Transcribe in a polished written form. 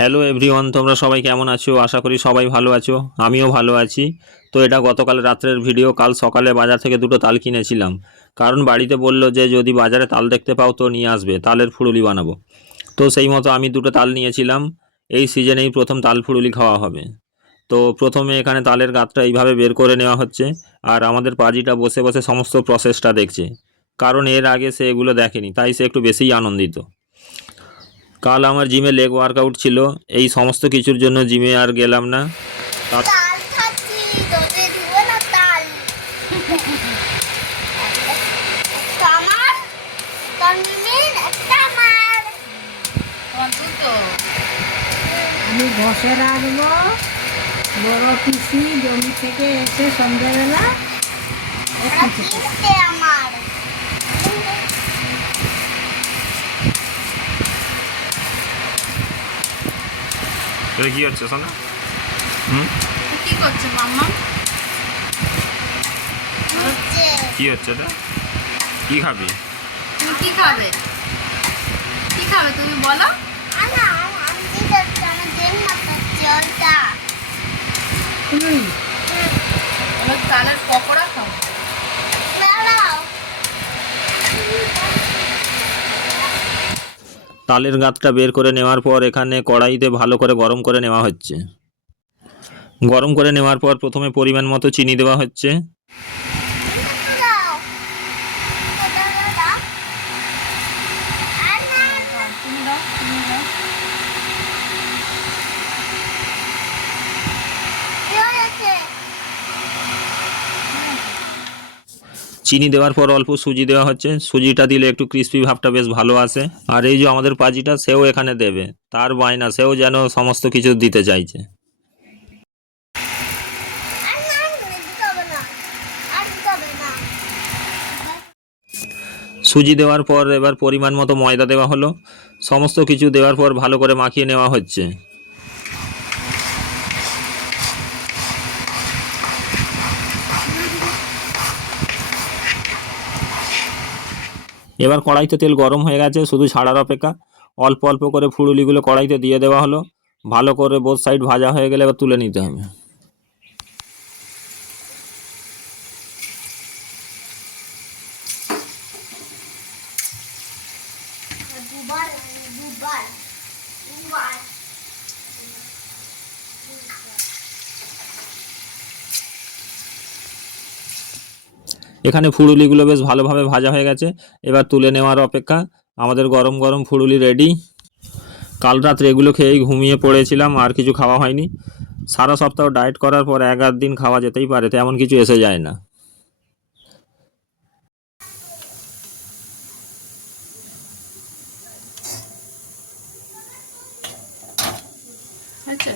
Hello everyone, তোমরা সবাই কেমন আছো? আশা করি সবাই ভালো আছো। আমিও ভালো আছি। তো এটা গতকাল রাত্রের ভিডিও। কাল সকালে বাজার থেকে দুটো তাল কিনেছিলাম, কারণ বাড়িতে বলল যে যদি বাজারে তাল দেখতে পাও তো নিয়ে আসবে, তালের ফুলুলি বানাবো। তো সেই মতো আমি দুটো তাল নিয়েছিলাম। এই সিজনেই প্রথম তাল ফুলুলি খাওয়া হবে। তো প্রথমে এখানে তালের গাঁতটা এইভাবে বের করে নেওয়া হচ্ছে, আর আমাদের পাজিটা বসে বসে সমস্ত প্রসেসটা দেখছে, কারণ এর আগে সে এগুলো দেখেনি, তাই সে একটু বেশিই আনন্দিত। কাল আমার জিমে লেগ ওয়ার্কআউট ছিল, এই সমস্ত কিছুর জন্য জিমে আর গেলাম না। তাল খাচ্ছি, তোতে দিব না তাল। একটা আমার, তোর মিমির, একটা আমার। তোমার দুটো আমি বসে রাখবো। বড় পিসি জমি থেকে এসে সন্ধ্যাবেলা ওরা কিনতে আমার। এটা কি হচ্ছে সোনা? কি করছে মাম্মা? হচ্ছে কি হচ্ছে এটা? কি খাবি? তুমি কি খাবে? কি খাবে তুমি বলো? আনা আমি কি করছি, আমার দেন না খাচ্ছি ওটা। তুমি তালের পকোড়া খাও। দাঁড়াও, তালের গাঁতটা বের করে নেওয়ার পর এখানে কড়াইতে ভালো করে গরম করে নেওয়া হচ্ছে। গরম করে নেওয়ার পর প্রথমে পরিমাণ মতো চিনি দেওয়া হচ্ছে। দাও, দাও। আনা তুমি দাও, তুমি দাও। কি হয়েছে? চিনি দেওয়ার পর অল্প সুজি দেওয়া হচ্ছে। সুজিটা দিলে একটু ক্রিস্পি ভাবটা বেশ ভালো আসে। আর এই যে আমাদের পাজিটা, সেও এখানে দেবে, তার বায়না, সেও যেন সমস্ত কিছু দিতে চাইছে। আনা দিতে হবে না, আর দিতে হবে না। সুজি দেওয়ার পর এবার পরিমাণ মতো ময়দা দেওয়া হলো। সমস্ত কিছু দেওয়ার পর ভালো করে মাখিয়ে নেওয়া হচ্ছে। এবার কড়াইতে তেল গরম হয়ে গেছে, শুধু ছাড়ার অপেক্ষা। অল্প অল্প করে ফুলুলিগুলো কড়াইতে দিয়ে দেওয়া হলো। ভালো করে বোথ সাইড ভাজা হয়ে গেলে এবার তুলে নিতে হবে। দুবার, দুবার, দুবার। এখানে ফুলুলিগুলো বেশ ভালোভাবে ভাজা হয়ে গেছে, এবার তুলে নেওয়ার অপেক্ষা। আমাদের গরম গরম ফুলুলি রেডি। কাল রাত্রে এগুলো খেয়েই ঘুমিয়ে পড়েছিলাম, আর কিছু খাওয়া হয়নি। সারা সপ্তাহ ডায়েট করার পর এক আধ দিন খাওয়া যেতেই পারে, তেমন কিছু এসে যায় না। আচ্ছা